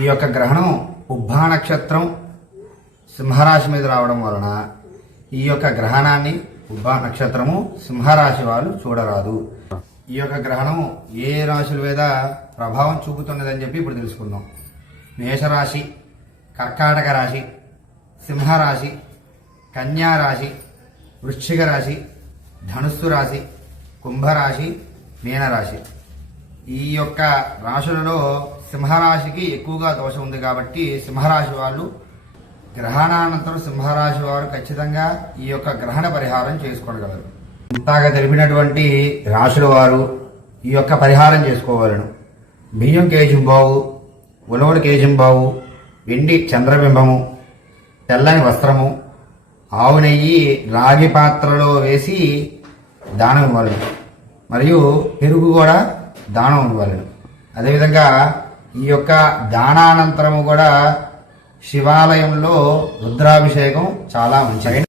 ఈ యొక్క గ్రహణం ఉభా నక్షత్రం సింహరాశి మీద రావడం వలన ఈ యొక్క గ్రహణాన్ని ఉభా నక్షత్రము సింహరాశి వాళ్ళు చూడరాదు. ఈ యొక్క గ్రహణం ఏ రాశుల మీద ప్రభావం చూపుతున్నదని చెప్పి ఇప్పుడు తెలుసుకుందాం. మేషరాశి, కర్కాటక రాశి, సింహరాశి, కన్యా రాశి, వృశ్చిక రాశి, ధనుస్సు రాశి, కుంభరాశి, మీనరాశి. ఈ యొక్క రాశులలో సింహరాశికి ఎక్కువగా దోషం ఉంది కాబట్టి సింహరాశి వాళ్ళు గ్రహణానంతరం సింహరాశి వారు ఖచ్చితంగా ఈ యొక్క గ్రహణ పరిహారం చేసుకోగలరు. ఇంతగా తెలిపినటువంటి రాశుల వారు ఈ యొక్క పరిహారం చేసుకోవాలను. బియ్యం కేజింబావు, ఉలవలు కేజింబావు, వెండి చంద్రబింబము, తెల్లని వస్త్రము, ఆవు నెయ్యి రాగి పాత్రలో వేసి దానం ఇవ్వాలను. మరియు పెరుగు కూడా దానం ఇవ్వాలను. అదేవిధంగా ఈ యొక్క దానానంతరము కూడా శివాలయంలో రుద్రాభిషేకం చాలా మంచిది.